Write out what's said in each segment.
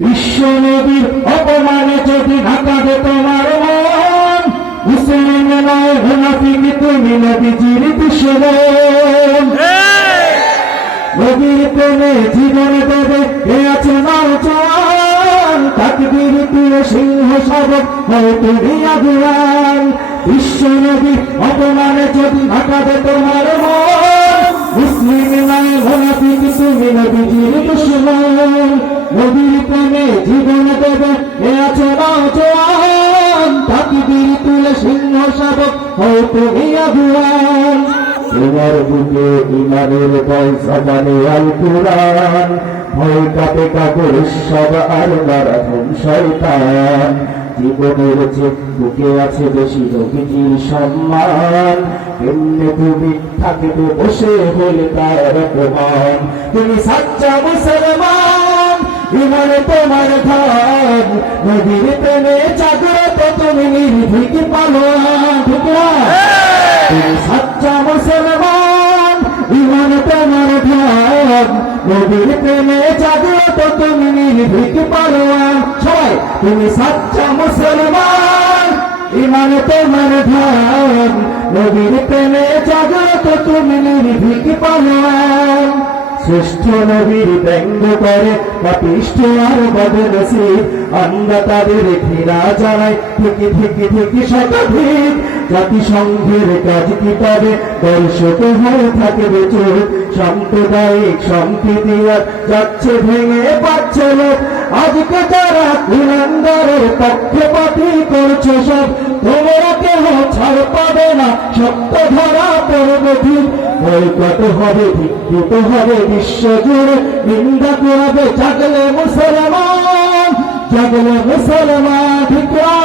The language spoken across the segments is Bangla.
বিশ্ব নবীর অপমানে যদি ঢাকাবে তোমার মন, মুসলিম নয় মুনাফিক তুমি নবীজির দুশমন। নবীর প্রেমে জীবন দেবে কে আছে নওজোয়ান, তাকবীর দিয়ে সিংহ শাবক হয় তুমি আগুয়ান। বিশ্ব নবীর অপমানে যদি ঢাকাবে তোমার মন, মুসলিম নয় মুনাফিক তুমি নবীজির দুশমন। নবীর প্রেমে জীবন দেবে কে আছে নওজোয়ান, তাকবীর তুলে সিংহ শাবক হয় তুমি আগুয়ান। তোমার বুকে ইমানের বয় জবানে আল কুরআন, ভয় কাপে কাপড় সব আর মারাধন শয়তান। জীবনের যে বুকে আছে বেশি নবীজির সম্মান, কেমনে তুমি থাকবে বসে হলে তার প্রমাণ। তুমি সাচ্চা মুসলমান, ইমানে তোমার ধান, নবীর প্রেমে জাগ্রত তুমি নির্ভীক পালোয়ান। তুমি সাচ্চা মুসলমান, ইমানে তোমার ধান, নবীর প্রেমে জাগ্রত তুমি নির্ভীক পালোয়ান। সবাই তুমি সাচ্চা মুসলমান, ইমানে তোমার ধান, নবীর প্রেমে জাগ্রত তুমি নির্ভীক পালোয়ান। শ্রেষ্ঠ নবীর ব্যঙ্গ করে পাপিষ্ঠ আর বদনসিব, আমরা তাদের ঘৃণা জানাই থেকে থেকে থেকে শতাধিক। জাতিসংঘের কাজ কি পাবে দর্শক হয়ে থাকবে চোখ, সাম্প্রদায়িক সম্প্রীতি আর যাচ্ছে ভেঙে পাচ্ছে লোক। আজকে যারা কুলাঙ্গারের পক্ষপাতী করছে সব, তোমরা কেহ ছাড় পাবে না, সত্য ধরা পড়বে ঠিক। বয়কট হবে, ধিক্কৃত হবে বিশ্বজুড়ে, নিন্দা করবে জাগলে মুসলমান, জাগলে মুসলমান। ঠিকরা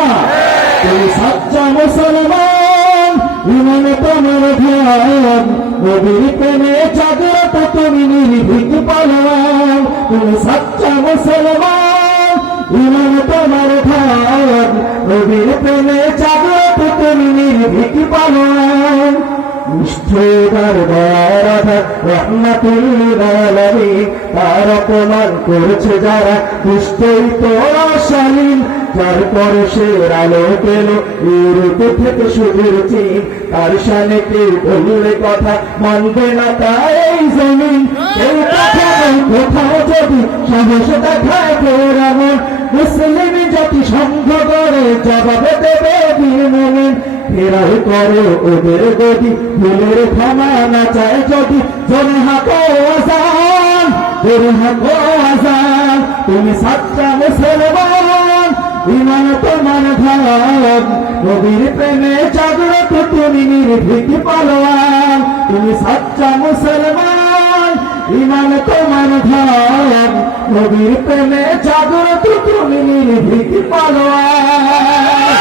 তুমি সাচ্চা মুসলমান, ইমানে তোমার ধ্যান, নবীর প্রেমে জাগ্রত তুমি নির্ভীক পালোয়ান। তুমি সাচ্চা মুসলমান, ইমানে তোমার ধ্যান, নবীর প্রেমে জাগ্রত তুমি নির্ভীক পালোয়ান। নিষ্ঠুর দয়ারাধা রহমাতুল আলামিন, তার অপমান করেছে যারা দুষ্টই তোরা শালীন। যার পরশে আলো পেল ইউরোপ থেকে সুদূর চীন, তার শানে কেউ বললে কথা মানবে না তাই জমিন। কেউ কোথাও যদি সাহস দেখায় কেরামন, মুসলিম জাতি সংঘ করে জবাবে দেবে বীর মুমিন। ফেরাও করো ওদের গদি, ভুলের ক্ষমা না চায় যদি, জোরে হাঁকো আজান, জোরে হাঁকো আজান। তুমি সাচ্চা মুসলমান, ইমান তোমার ধান, নবীর প্রেমে জাগ্রত তুমি নির্ভীক পালোয়ান। তুমি সাচ্চা মুসলমান, ইমান তোমার ধান, নবীর প্রেমে জাগ্রত তুমি নির্ভীক পালোয়ান।